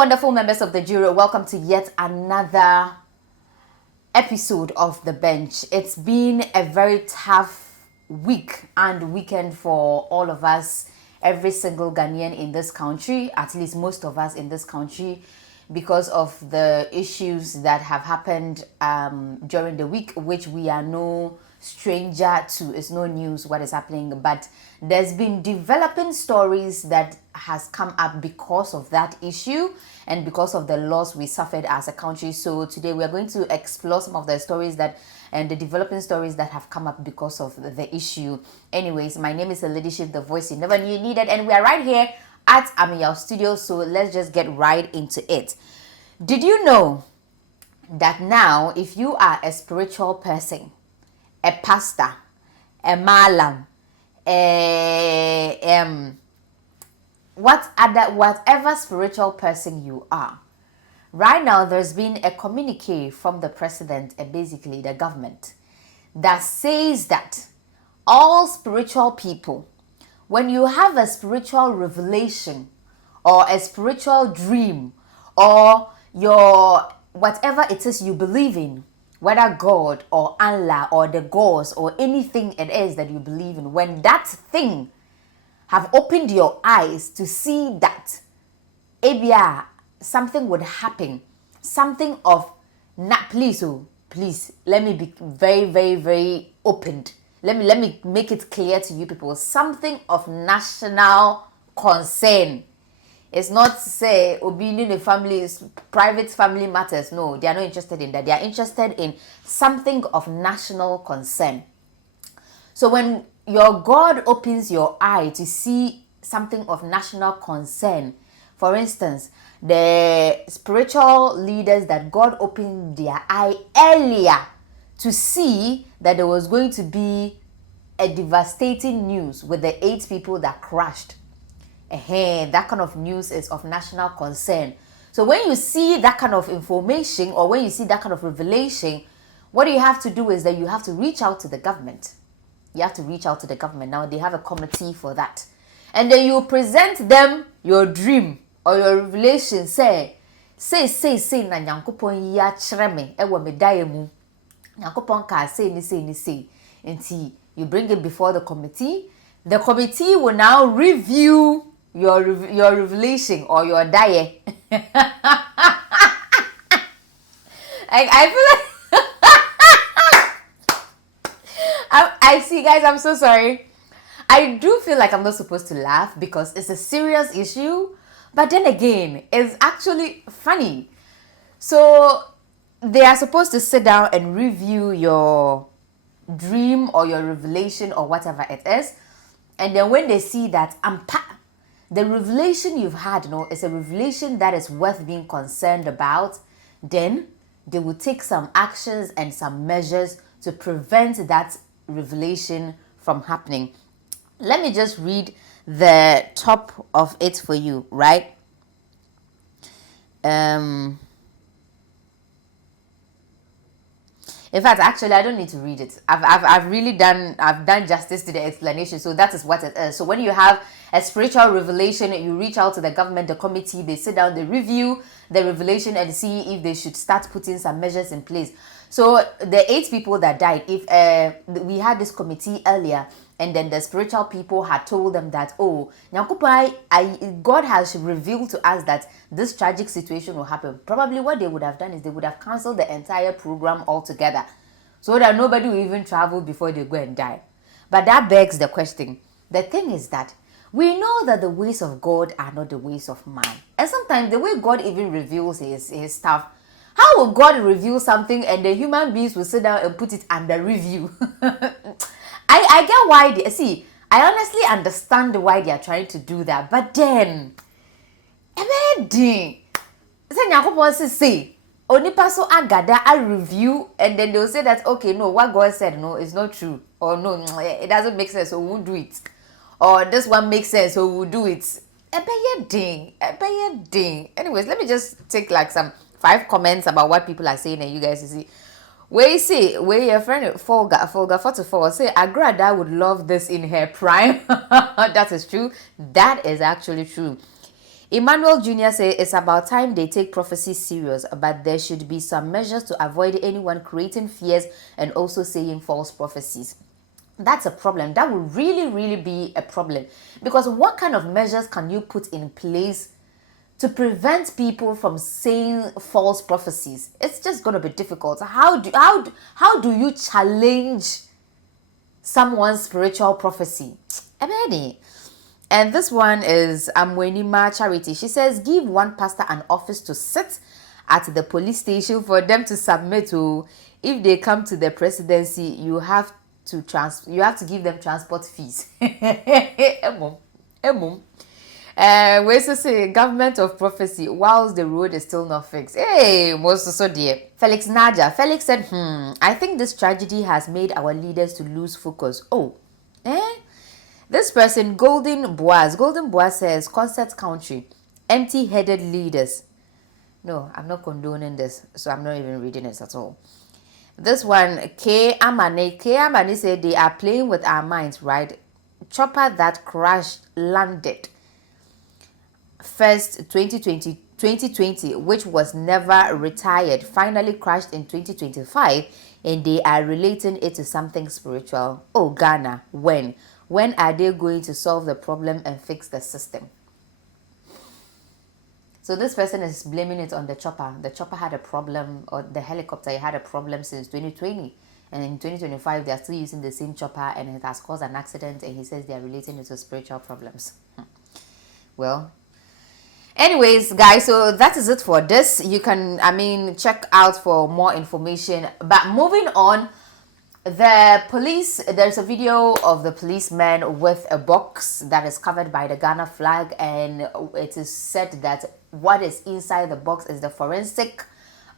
wonderful members of the jury. Welcome to yet another episode of The Bench. It's been a very tough week and weekend for all of us, every single Ghanaian in this country, at least most of us in this country, because of the issues that have happened during the week, which we are no stranger to. It's no news what is happening, but there's been developing stories that has come up because of that issue and because of the loss we suffered as a country. So today we are going to explore some of the stories that and the developing stories that have come up because of the issue. Anyways, my name is the leadership, the voice you never knew you needed, and we are right here at Ameyaw Studio. So let's just get right into it. Did you know that now if you are a spiritual person, a pastor, a malam, whatever spiritual person you are, right now there's been a communique from the president and basically the government that says that all spiritual people, when you have a spiritual revelation or a spiritual dream or your whatever it is you believe in, whether God or Allah or the gods or anything it is that you believe in, when that thing have opened your eyes to see that something would happen, something of please let me be very, very, very opened. Let me make it clear to you people, something of national concern. It's not say obeying the family's private family matters. No, they are not interested in that. They are interested in something of national concern. So when your God opens your eye to see something of national concern, for instance, the spiritual leaders that God opened their eye earlier to see that there was going to be a devastating news with the 8 people that crashed. That kind of news is of national concern. So when you see that kind of information or when you see that kind of revelation, what you have to do is that you have to reach out to the government. You have to reach out to the government. Now they have a committee for that. And then you present them your dream or your revelation. Say na nyankopon ya kyerɛ me ɛwɔ me dae mu. Nyankopon ka say ni. Until you bring it before the committee. The committee will now review your revelation or your diet. I feel like I see, guys, I'm so sorry. I do feel like I'm not supposed to laugh because it's a serious issue, but then again, it's actually funny. So they are supposed to sit down and review your dream or your revelation or whatever it is, and then when they see that the revelation you've had, is a revelation that is worth being concerned about, then they will take some actions and some measures to prevent that revelation from happening. Let me just read the top of it for you, right? In fact, actually, I don't need to read it. I've done justice to the explanation. So that is what it is. So when you have a spiritual revelation, you reach out to the government, the committee, they sit down, they review the revelation and see if they should start putting some measures in place. So the 8 people that died, if we had this committee earlier, and then the spiritual people had told them that, God has revealed to us that this tragic situation will happen. Probably what they would have done is they would have cancelled the entire program altogether so that nobody will even travel before they go and die. But that begs the question. The thing is that we know that the ways of God are not the ways of man. And sometimes the way God even reveals his stuff, how will God reveal something and the human beings will sit down and put it under review? I get why I honestly understand why they are trying to do that, but then say onipa so agada a review and then they'll say that okay, no, what God said no is not true, or no, it doesn't make sense, so we won't do it, or this one makes sense, so we'll do it. Ding. Anyways, let me just take like some 5 comments about what people are saying and you guys see. Where your friend Folga 44 say Agrada would love this in her prime. That is true. That is actually true. Emmanuel Jr. says it's about time they take prophecy serious, but there should be some measures to avoid anyone creating fears and also saying false prophecies. That's a problem. That would really, really be a problem. Because what kind of measures can you put in place to prevent people from saying false prophecies? It's just going to be difficult. How do you challenge someone's spiritual prophecy? And this one is Amwenima Charity. She says, give one pastor an office to sit at the police station for them to submit to. If they come to the presidency, you have to give them transport fees. We also say government of prophecy whilst the road is still not fixed. Hey, most so dear. Felix Naja. Felix said, I think this tragedy has made our leaders to lose focus. This person, Golden Boaz says, concert country, empty-headed leaders. No, I'm not condoning this, so I'm not even reading it at all. This one, K. Amane said, they are playing with our minds, right? Chopper that crashed landed. First, 2020, which was never retired, finally crashed in 2025, and they are relating it to something spiritual. Oh, Ghana, when? When are they going to solve the problem and fix the system? So this person is blaming it on the chopper. The chopper had a problem, or the helicopter had a problem since 2020. And in 2025, they are still using the same chopper and it has caused an accident. And he says they are relating it to spiritual problems. Well, anyways, guys, so that is it for this. You can, check out for more information. But moving on, the police, there's a video of the policeman with a box that is covered by the Ghana flag, and it is said that what is inside the box is the forensic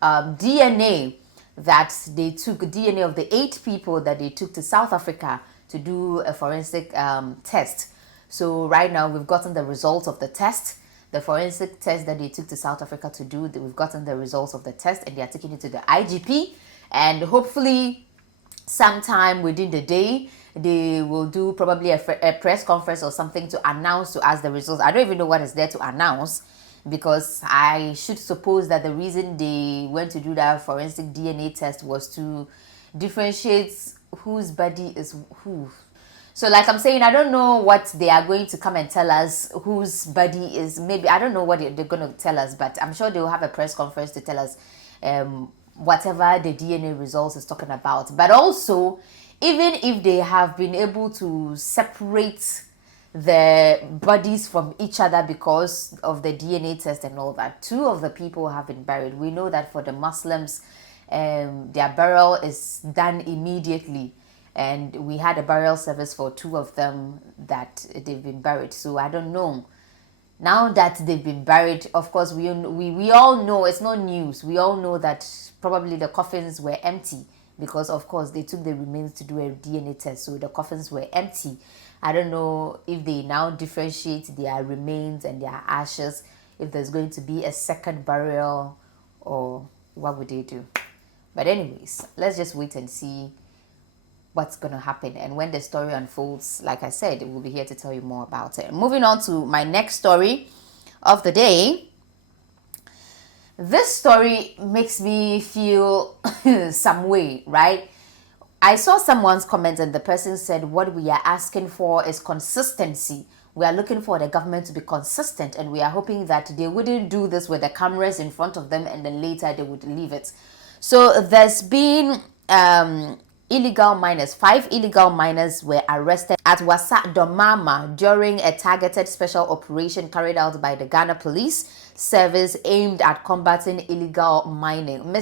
DNA that they took, DNA of the 8 people that they took to South Africa to do a forensic test. So right now we've gotten the results of the test, the forensic test that they took to South Africa to do. We've gotten the results of the test and they are taking it to the IGP, and hopefully sometime within the day they will do probably a press conference or something to announce to us the results. I don't even know what is there to announce, because I should suppose that the reason they went to do that forensic DNA test was to differentiate whose body is who. So like I'm saying, I don't know what they are going to come and tell us, whose body is, maybe, I don't know what they're going to tell us, but I'm sure they'll have a press conference to tell us whatever the DNA results is talking about. But also, even if they have been able to separate the bodies from each other because of the DNA test and all that, 2 of the people have been buried. We know that for the Muslims, their burial is done immediately, and we had a burial service for 2 of them that they've been buried. So I don't know. Now that they've been buried, of course, we all know, it's not news. We all know that probably the coffins were empty, because of course they took the remains to do a DNA test, so the coffins were empty. I don't know if they now differentiate their remains and their ashes, if there's going to be a second burial, or what would they do. But anyways, let's just wait and see what's going to happen. And when the story unfolds, like I said, we'll be here to tell you more about it. Moving on to my next story of the day. This story makes me feel some way, right? I saw someone's comment and the person said, what we are asking for is consistency. We are looking for the government to be consistent, and we are hoping that they wouldn't do this with the cameras in front of them and then later they would leave it. So there's been illegal miners. 5 illegal miners were arrested at Wasa Domama during a targeted special operation carried out by the Ghana Police Service aimed at combating illegal mining.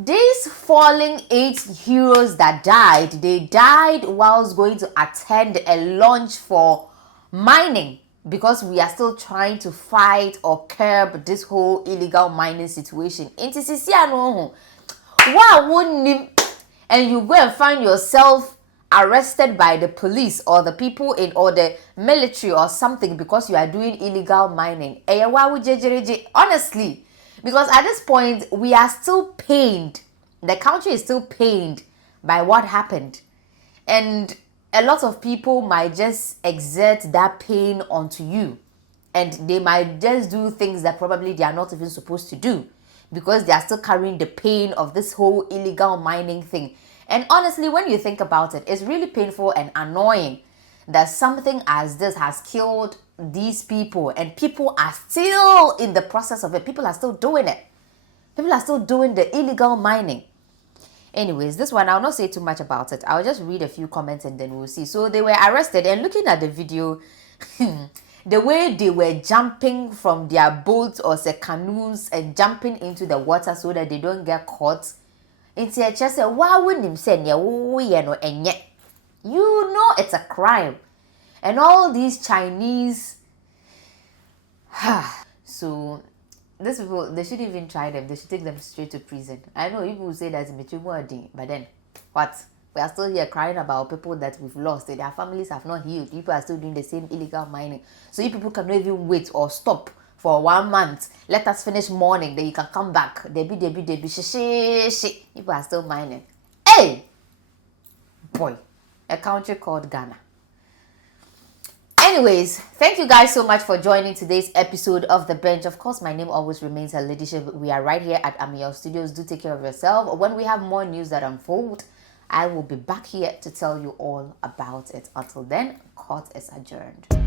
These fallen 8 heroes that died, they died whilst going to attend a launch for mining, because we are still trying to fight or curb this whole illegal mining situation. And you go and find yourself arrested by the police or the people in or the military or something because you are doing illegal mining. Honestly, because at this point we are still pained. The country is still pained by what happened. And a lot of people might just exert that pain onto you, and they might just do things that probably they are not even supposed to do, because they are still carrying the pain of this whole illegal mining thing. And honestly, when you think about it, it's really painful and annoying that something as this has killed these people, and people are still in the process of it. People are still doing it. People are still doing the illegal mining. Anyways, this one, I'll not say too much about it. I'll just read a few comments and then we'll see. So they were arrested, and looking at the video, the way they were jumping from their boats or say canoes and jumping into the water so that they don't get caught. It's just say, why wouldn't him say, you know it's a crime. And all these Chinese, so these people, they shouldn't even try them. They should take them straight to prison. I know people will say that it's Michumodi, but then what? We are still here crying about people that we've lost. Their families have not healed. People are still doing the same illegal mining. So you people cannot even wait or stop for 1 month. Let us finish mourning, then you can come back. Debbie, she. People are still mining. Hey! Boy, a country called Ghana. Anyways, thank you guys so much for joining today's episode of The Bench. Of course, my name always remains Her Ladyship. We are right here at Ameyaw Studios. Do take care of yourself. When we have more news that unfold, I will be back here to tell you all about it. Until then, court is adjourned.